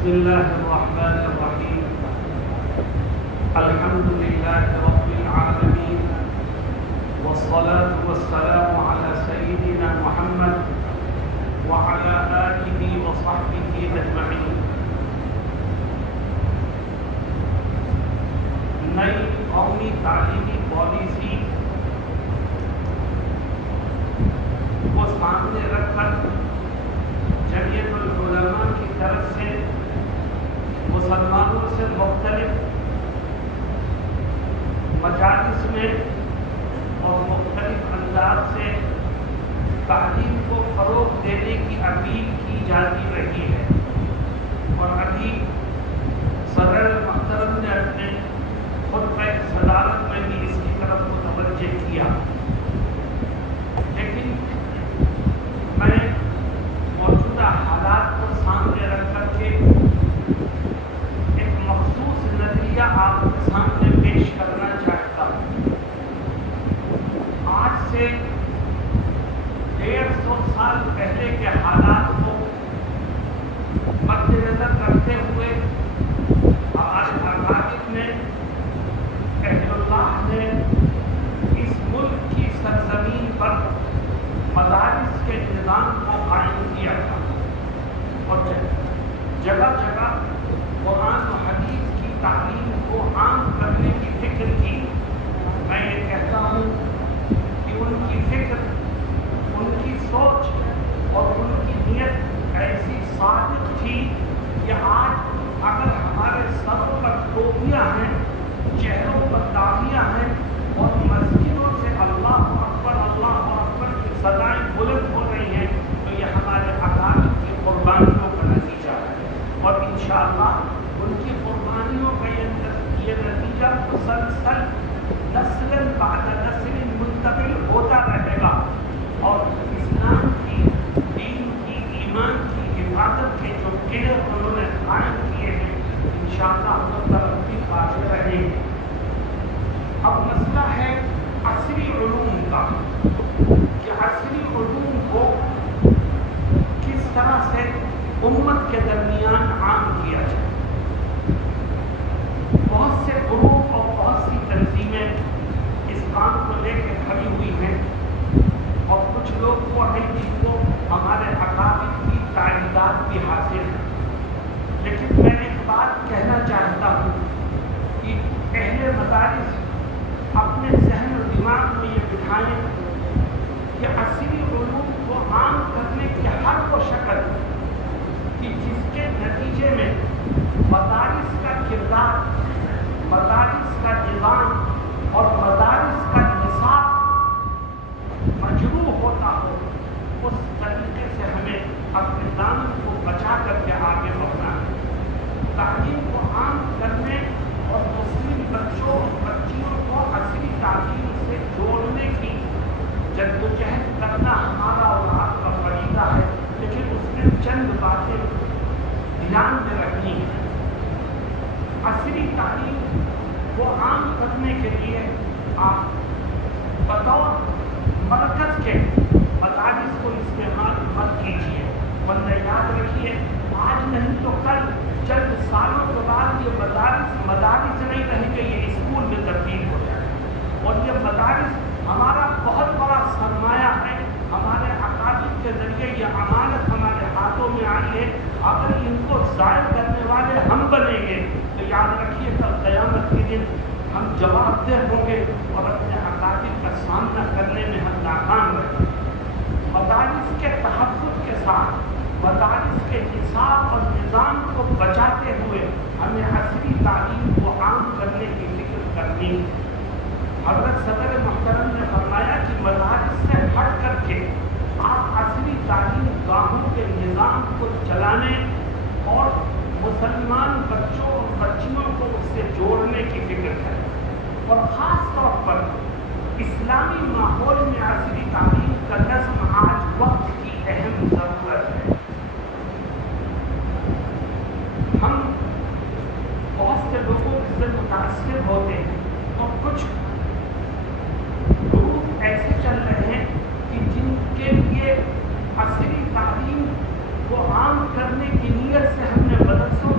بسم الله الرحمن الرحيم. الحمد لله رب العالمين، والصلاة والسلام على سيدنا محمد وعلى آله وصحبه أجمعين. نئی قومی تعلیمی پالیسی کو سامنے رکھ کر جمعیت العلماء کی طرف سے مسلمانوں سے مختلف مجالس میں اور مختلف انداز سے تعلیم کو فروغ دینے کی اپیل کی جاتی رہی ہے، اور ابھی صدر محترم نے اپنے خطبہ صدارت میں بھی اس کی طرف متوجہ کیا. لیکن میں موجودہ حالات کو سامنے رکھ کر کے ایک مخصوص نظریہ آپ کے سامنے پیش کرنا چاہتا ہوں. آج سے 150 سال پہلے کے حالات کو مد نظر رکھتے ہوئے ہمارے اکابر نے، اہل اللہ نے اس ملک کی سرزمین پر مدارس کے نظام کو قائم کیا تھا، اور جگہ جگہ قرآن و حدیث کی تعلیم کو عام کرنے کی فکر کی. میں یہ کہتا ہوں کہ ان کی فکر، ان کی سوچ اور ان کی نیت ایسی صادق تھی کہ آج اگر ہمارے سروں پر ٹوپیاں ہیں، چہروں پر داڑھیاں ہیں اور مسجدوں سے اللہ اکبر کی صدائیں بلند ہو رہی ہیں، تو یہ ہمارے اکابر کی قربانیوں کا نتیجہ ہے. اور انشاءاللہ ان کی قربانیوں کا یہ نتیجہ مسلسل نسل بعد نسل منتقل ہوتا رہے گا، اور اسلام کی، دین کی، ایمان کی حفاظت کے جو قلعے انہوں نے قائم کیے ہیں انشاءاللہ ہم ترقی پاتے رہیں گے. اب مسئلہ ہے عصری علوم کا، کہ عصری علوم کو کس طرح سے امت کے درمیان عام کیا جائے. بہت سے گروپ اور بہت سی تنظیمیں اس کام کو لے کے کھڑی ہوئی ہیں، اور کچھ لوگ وہ ہیں جن کو ہمارے اکابر کی تائیدات بھی حاصل ہیں. لیکن میں ایک بات کہنا چاہتا ہوں کہ اہل مدارس اپنے ذہن و دماغ میں یہ بٹھائیں کہ عصری علوم کو عام کرنے کی ہر وہ شکل کہ جس کے نتیجے میں مدارس کا کردار، مدارس کا نظام اور مدارس کا نصاب مجروح ہوتا ہو، اس طریقے سے ہمیں اپنے دامن کو بچا کر کے آگے بڑھنا ہے. تعلیم کو عام کرنے اور مسلم بچوں اور بچیوں کو عصری تعلیم سے جوڑنے کی جدوجہد کرنا ہمارا اور آپ کا فریضہ ہے. لیکن اس میں چند باتیں دھیان میں رکھنی ہیں. عصری تعلیم کو عام کرنے کے لیے آپ بطور مرکز کے مدارس کو استعمال مت کیجیے، ورنہ یاد رکھیے آج نہیں تو کل چند سالوں کے بعد یہ مدارس نہیں رہیں گے، یہ اسکول میں تبدیل ہو جائے. اور یہ مدارس ہمارا بہت بڑا سرمایہ ہے، ہمارے اکابر کے ذریعے یہ امانت ہمارے ہاتھوں میں آئی ہے. اگر ان کو ضائع کرنے والے ہم بنیں گے تو یاد رکھیے کل قیامت کے دن ہم جواب دہ ہوں گے اور اپنے اکابر کا سامنا کرنے میں ہم ناکام رہیں گے. مدارس کے تحفظ کے ساتھ مدارس کے نصاب اور نظام کو بچاتے ہوئے ہمیں عصری تعلیم کو عام کرنے کی فکر کرنی ہے. حضرت صدر محترم نے فرمایا کہ مدارس سے ہٹ کر کے آپ عصری تعلیم گاہوں کے نظام کو چلانے اور مسلمان بچوں اور بچیوں کو اس سے جوڑنے کی فکر کریں، اور خاص طور پر اسلامی ماحول میں عصری تعلیم کا نظم آج وقت کی اہم ضرورت ہے. ہم بہت سے لوگوں سے متاثر ہوتے ہیں، اور کچھ گروپ ایسے چل رہے ہیں کہ جن کے لیے عصری تعلیم کو عام کرنے کی نیت سے ہم نے مدرسوں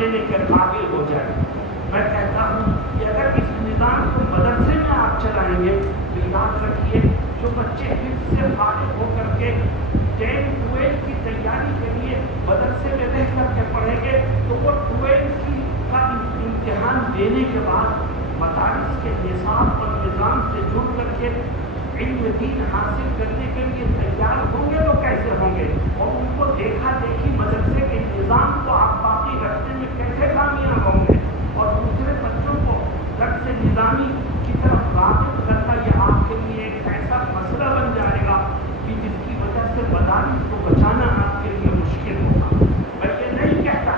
دینے کے قابل ہو جائے. میں کہتا ہوں کہ اگر اس نظام کو مدرسے میں آپ چلائیں گے تو یاد رکھیے جو بچے حفظ سے فارغ ہو کر کے 10-12 کی تیاری کے لیے مدرسے میں رہ کر کے پڑھیں گے تو وہ 12 کا امتحان دینے کے بعد مدارس کے نصاب اور نظام سے جڑ کر کے علم دین حاصل کرنے کے لیے تیار ہوں گے تو کیسے ہوں گے, اور ان کو دیکھا دیکھی مدرسے کے نظام کو آپ باقی رکھنے میں کیسے کامیاب ہوں گے, اور دوسرے بچوں کو رقص نظامی کی طرف راغب کرنا یہ آپ کے لیے ایک ایسا مسئلہ بن جائے گا کہ جس کی وجہ سے مدارس کو بچانا آپ کے لیے مشکل ہوگا. میں یہ نہیں کہتا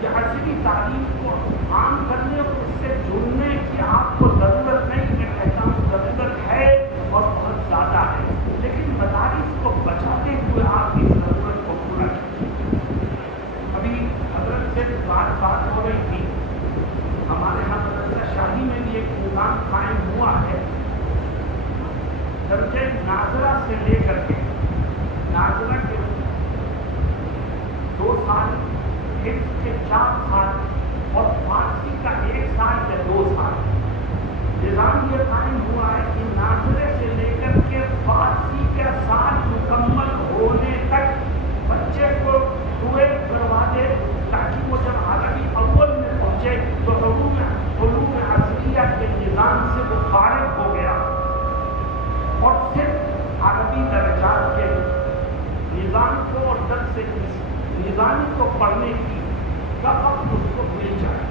کہ عصری تعلیم کو عام کرنے اور اس سے جڑنے کی آپ کو ضرورت نہیں, میں کہتا ہوں ضرورت ہے اور بہت زیادہ ہے, لیکن مدارس کو بچاتے ہوئے آپ اس ضرورت کو پورا کیجیے. ابھی حضرت سے بات ہو رہی تھی, ہمارے یہاں مدرسہ شاہی میں بھی ایک نظام قائم ہوا ہے. درجہ ناظرہ سے لے کر کے ناظرہ کے 2 سال, حفظ کے 4 سال اور فارسی کا 1 سال یا 2 سال نظام یہ قائم ہوا ہے کہ ناظرے سے لے کر کے فارسی کا سال مکمل ہونے تک بچے کو 12 کروا دے تاکہ وہ جب عربی اول میں پہنچے تو علوم عصریہ کے نظام سے وہ فارغ ہو گیا اور صرف عربی درجات کے نظام کو اور درس نظام کو پڑھنے کی وقت اس کو مل جائے.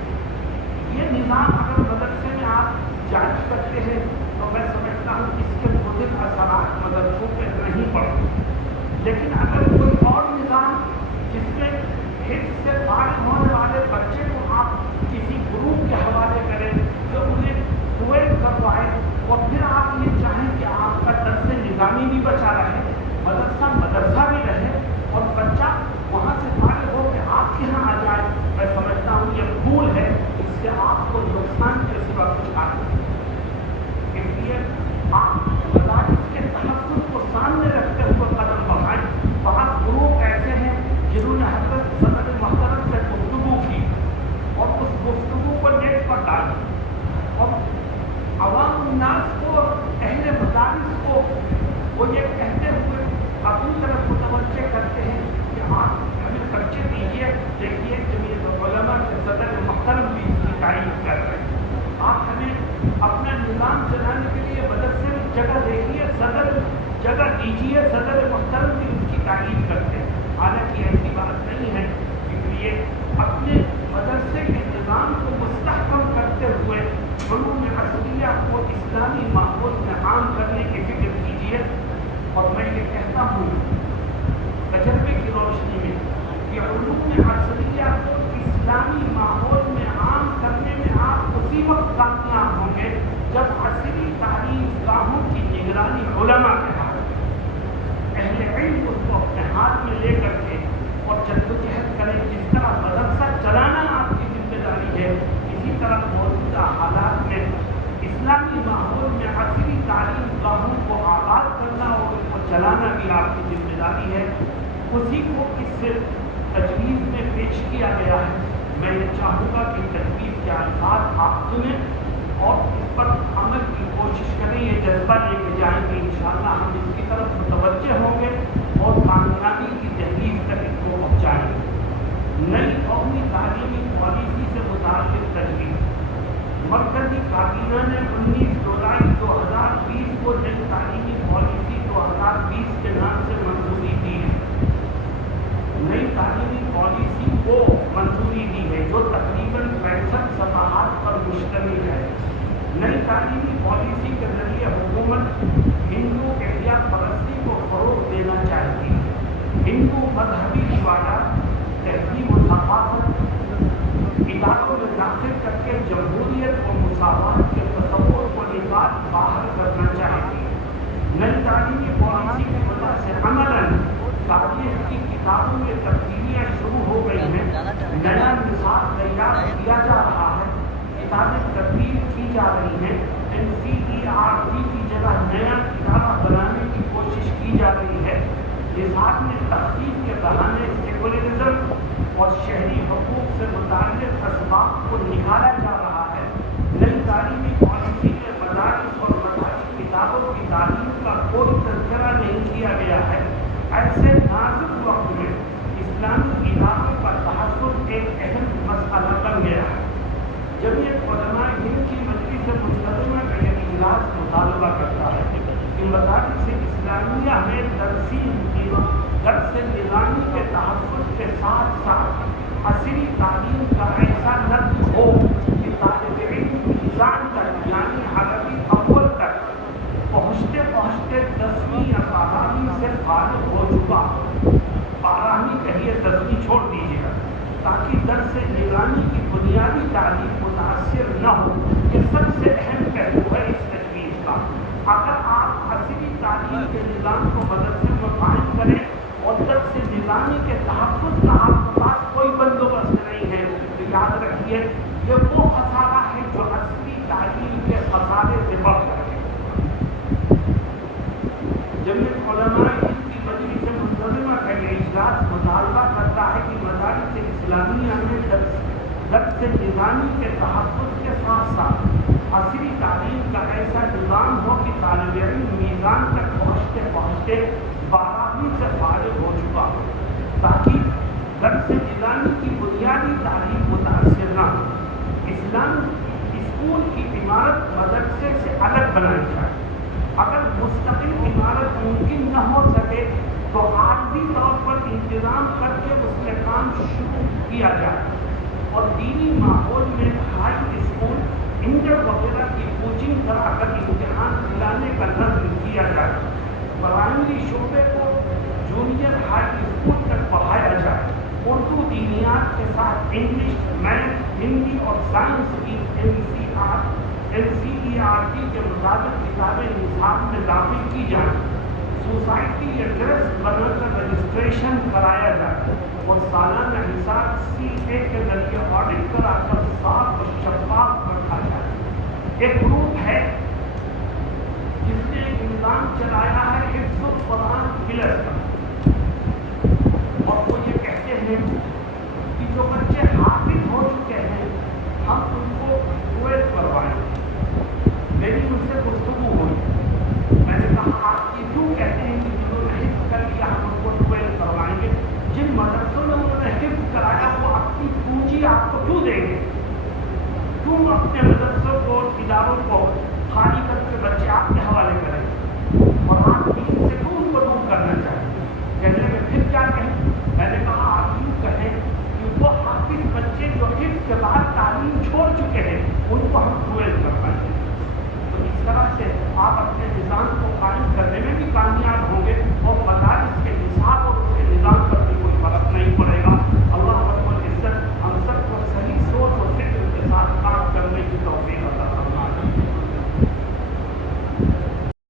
یہ نظام اگر مدرسے میں آپ جاری کرتے ہیں تو میں سمجھتا ہوں اس کے مضر اثرات مدرسوں پہ نہیں پڑتے, لیکن اگر کوئی اور نظام جس میں حفظ سے فارغ ہونے والے بچے کو آپ کسی گروپ کے حوالے کریں جو انہیں 12 کروائے اور پھر آپ یہ چاہیں کہ آپ کا درس نظامی بھی بچا رہے, مدرسہ بھی رہے اور بچہ وہاں سے فارغ ہو کے آپ کے یہاں آ جائے, میں سمجھتا ہوں یہ بھول ہے, اس سے آپ کو نقصان کے سوا کچھ آتا ہے. اس لیے آپ مدارس کے تحفظ کو سامنے رکھتے ہوئے قدم بڑھائیں. بعض گروپ ایسے ہیں جنہوں نے حضرت صدر محترم سے گفتگو کی اور اس گفتگو کو نیٹ پر ڈالی اور عوام الناس کو, اہل مدارس کو وہ یہ کہتے ہوئے اپنی طرف متوجہ کرتے ہیں کہ آپ ہمیں بچے دیجیے, دیکھیے جمعیت علماء کے صدر محترم بھی اس کی تعریف کر رہے ہیں, آپ ہمیں اپنا نظام چلانے کے لیے مدرسے میں جگہ دیکھیے, جگہ دیجیے, صدر محترم بھی اس کی تعریف کرتے ہیں. حالانکہ ایسی بات نہیں ہے. اس لیے اپنے مدرسے کے نظام کو مستحکم کرتے ہوئے علوم عصریہ کو اسلامی ماحول میں عام کرنے کی فکر کیجیے. اور میں یہ کہتا ہوں تجربے کی روشنی میں کہ علوم عصریہ کو اسلامی ماحول میں عام کرنے میں آپ اسی وقت کامیاب ہوں گے جب عصری تعلیم گاہوں کی نگرانی علماء کے ہاتھ میں, اہل علم اس کو اپنے ہاتھ میں لے کر کے اور جدوجہد کریں. جس طرح مدرسہ چلانا آپ کی ذمہ داری ہے, اسی طرح موجودہ حالات میں اسلامی ماحول میں عصری تعلیم گاہوں کو آباد کرنا اور ان کو چلانا بھی آپ کی ذمہ داری ہے. اسی کو اس سے تجویز میں پیش کیا گیا ہے. میں یہ چاہوں گا کہ تجویز کے الفاظ آپ سنیں اور اس پر عمل کی کوشش کریں. یہ جذبہ لے کے جائیں گے, انشاءاللہ ہم اس کی طرف متوجہ ہوں گے اور کامیابی کی دہلیز تک اس کو پہنچائیں گے. نئی قومی تعلیمی پالیسی سے متعلق تجویز, مرکزی کابینہ نے 19 جولائی 2020 کو نئی تعلیمی پالیسی 2020 کے نام سے منظوری دی ہے. نئی تعلیمی پالیسی کو منظوری دی ہے جو تقریباً 65 صفحات پر مشتمل ہے. نئی تعلیمی پالیسی کے ذریعے حکومت ہندو احیا پرستی کو فروغ دینا چاہتی ہے. ہندو مذہبی روایات, تہذیب و ثقافت اداروں میں داخل کر کے جمہوریت و مساوات کے تصور کو نکال باہر کرنا چاہتی ہے. نئی تعلیمی پالیسی کی وجہ سے عملاً تاریخ کی کتابوں میں تبدیلیاں شروع ہو گئی ہیں. نیا نصاب تیار کیا جا رہا ہے, کتابیں تبدیل کی جا رہی ہیں. NCERT کی جگہ نیا کتابہ بنانے کی کوشش کی جا رہی ہے. نظام میں تخفیف کے بہانے سیکولرزم اور شہری حقوق سے متعلق اسباب کو نکالا جا رہا ہے. نئی تعلیمی پالیسی میں مدارس اور مذہبی کتابوں کی تعلیم کا کوئی تذکرہ نہیں کیا گیا ہے. ایسے نازک وقت میں اسلامی اداروں کا تحفظ ایک اہم مسئلہ بن گیا ہے. جمعیت علماء ہند کی مجلس منتظمہ کا یہ اجلاس مطالبہ کرتا ہے کہ مدارس اسلامیہ میں درس نظامی کے تحفظ کے ساتھ ساتھ عصری تعلیم کا ایسا نظم ہو کہ طالب علم میزان تک یعنی عربی اول تک پہنچتے پہنچتے 10ویں یا 12ویں سے فارغ ہو چکا. 12ویں کہیے 10ویں چھوڑ دیجیے گا تاکہ درس نظامی کی بنیادی تعلیم متاثر نہ ہو. یہ سب سے اہم پہلو ہے اس تجویز کا. اگر آپ عصری تعلیم کے نظام کو مدرسے میں قائم کریں اور درس نظامی کے تحفظ کا آپ کے پاس کوئی بندوبست نہیں ہے تو یاد رکھیے یہ وہ خسارہ ہے جو عصری تعلیم کے خسارے سے بڑھ کر ہے. جمعیت علماء ہند کی مجلس منتظمہ کا یہ اجلاس مطالبہ کرتا ہے کہ مدارس اسلامیہ میں درس نظامی کے تحفظ کے ساتھ ساتھ عصری تعلیم کا ایسا نظام ہو کہ طالب علم میزان تک پہنچتے پہنچتے 12ویں سے فارغ ہو چکا ہو تاکہ درس نظامی کی بنیادی تعلیم متاثر نہ ہو. اسکول کی عمارت مدرسے سے الگ بنائی جائے. اگر مستقل عمارت ممکن نہ ہو سکے تو عارضی طور پر انتظام کر کے اس میں کام شروع کیا جائے اور دینی ماحول میں ہائی اسکول انٹر وغیرہ کی کوچنگ کرا کر امتحان دلانے کا نظم کیا جائے. پرائمری شعبے کو جونیئر ہائی اسکول تک پڑھایا جائے. اردو دینیات کے ساتھ انگلش، میتھ، ہندی اور سائنس کی NCERT کے مطابق کتابیں نصاب میں داخل کی جائیں. سوسائٹی یا ٹرسٹ بنا کر رجسٹریشن کرایا جائے اور سالانہ حساب CA کے ذریعے آڈٹ کرا کر صاف اور شفاف رکھا جائے. ایک گروپ ہے جس نے ایک نظام چلایا ہے حفظ القرآن پلس کا اور وہ یہ کہتے ہیں کہ جو بچے حافظ ہو چکے ہیں ہم ان کو 12 کروائیں. میری ان سے گفتگو ہوئی. میں نے کہا آپ یہ کیوں کہتے ہیں کہ جنہوں نے حفظ کر لیا ہم ان کو 12 کروائیں گے؟ جن مدرسوں میں انہوں نے حفظ کرایا وہ اپنی پونجی آپ کو کیوں دیں گے؟ کیوں اپنے مدرسوں کو اداروں کو خالی کر کے بچے آپ کے حوالے کریں اور آپ دین سے کیوں ان کو دور کرنا چاہیں؟ کہنے میں پھر کیا کہیں؟ میں نے کہا آپ یوں کہیں کہ وہ حافظ بچے جو حفظ کے بعد تعلیم چھوڑ چکے ہیں ان کو ہم 12 کر پائیں گے. اس طرح سے آپ اپنے نظام کو قائم کرنے میں بھی کامیاب ہوں گے اور مدارس کے